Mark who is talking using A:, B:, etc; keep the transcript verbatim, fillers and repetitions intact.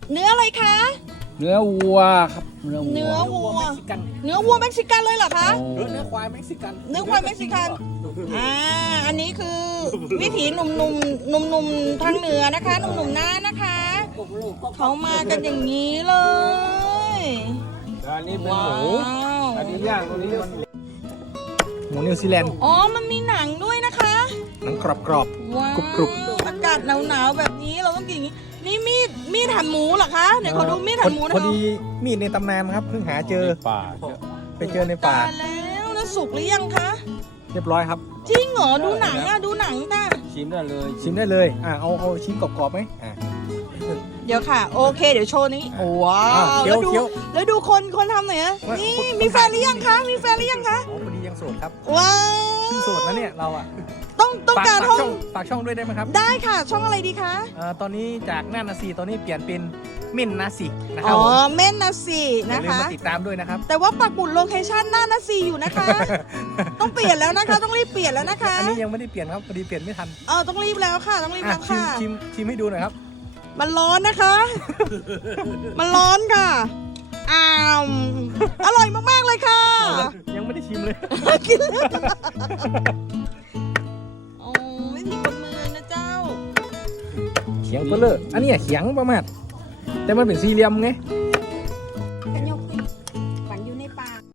A: เนื้ออะไรคะ
B: เนื้อวัวครับเนื้อวัว
A: เนื้อวัว
C: เม็กซิกัน
A: เนื้อวัวเม็กซิกันเลยเหรอคะ
B: โอ้
C: เออเนื้อควายเม็กซิกัน
A: เนื้อควายเม็กซิกัน อ่า อันนี้คือวิถีหนุ่มๆหนุ่มๆทางเหนือนะคะ หนุ่มๆหน้านะคะ เขามากันอย่างนี้เลย
B: อันนี้เป็น
A: ว้า
B: หมู
A: ว
B: อันนี้ย่างตัวนี้มัน
C: หมูนิวซีแลนด์
A: อ๋อ มันมีหนังด้วยนะคะ
C: หนังกรอบกรอบ
A: ว้าว
C: กรุบ
A: อากาศหนาวๆแบบนี้เราต้องกินอย่างนี้ นี่มีดมีดหั่นหมูเหรอคะเดี๋ยวขอดูมีดหั่นหมูนะ
C: พอ
A: คะ
C: ดีมีดในตำนานครับเพิ่งหาเจอ
B: ในป่าเยอะ
C: ไปเจอในป่า
A: ตายแล้วแล้วสุกหรือยังคะ
C: เรียบร้อยครับ
A: จริงเหรอ ดูหนังอะดูหนังค่ะ
B: ชิมได้เลย
C: ชิมได้เลยอ่ะเอาเอาชิ้นกรอบๆไหมอ่ะ
A: เดี๋ยวค่ะ โอเค เดี๋ยวโชว์นี้โอ้ว้า
C: อ่ะ
A: ว
C: เคี้
A: แล้
C: ยว
A: วดู
C: เคี้ยว
A: แล้วดูคนคนทำหน่อยนะ
C: ว่า
A: นี่
C: คน
A: มีแฟนหรือยังคะ มีแฟนหรือยังคะ
C: อ๋อพอดียังโสดครับ
A: ว้าว
C: เพิ่งโสดนะเนี่ยเราอ่ะ
A: ต้องต้อง
C: ฝาก
A: การ
C: ฝาก
A: ห้อ
C: ช่อง งฝากช่องด้วยได้ไหมครับ
A: ได้ค่ะ ช่องอะไรดีคะ
C: เอ่อตอนนี้จากหน้านาซีตอนนี้เปลี่ยนเป็นเม่นนาซีนะครั
A: อ๋
C: บ
A: อ
C: ผม
A: เม่นนาซี
C: อย่า
A: นะ
C: ลืม
A: คะ
C: มาติดตามด้วยนะครับ
A: แต่ว่าปักหมุดโลเคชั่นหน้านาซีอยู่นะคะ ต้องเปลี่ยนแล้วนะคะ ต้องรีบเปลี่ยนแล้วนะคะ
C: อันนี้ยังไม่ได้เปลี่ยนครับพอดีเปลี่ยนไม่ทัน
A: เออต้องรีบแล้วค่ะ ต้องรีบ
C: อ่ะ
A: แล้ว
C: ชิม
A: ค่ะ
C: ชิมชิมให้ดูหน่อยครับ
A: มันร้อนนะคะ มันร้อนค่ะอ้าวอร่อยมากๆเลยค่ะ
C: ยังไม่ได้ชิมเลย
A: กินเลยโอ้ไม่มีคนมือนะเจ้า
C: เขียงเปลือกอันนี้เขียงประมาณแต่มันเป็นสี่เหลี่ยมไง
A: อื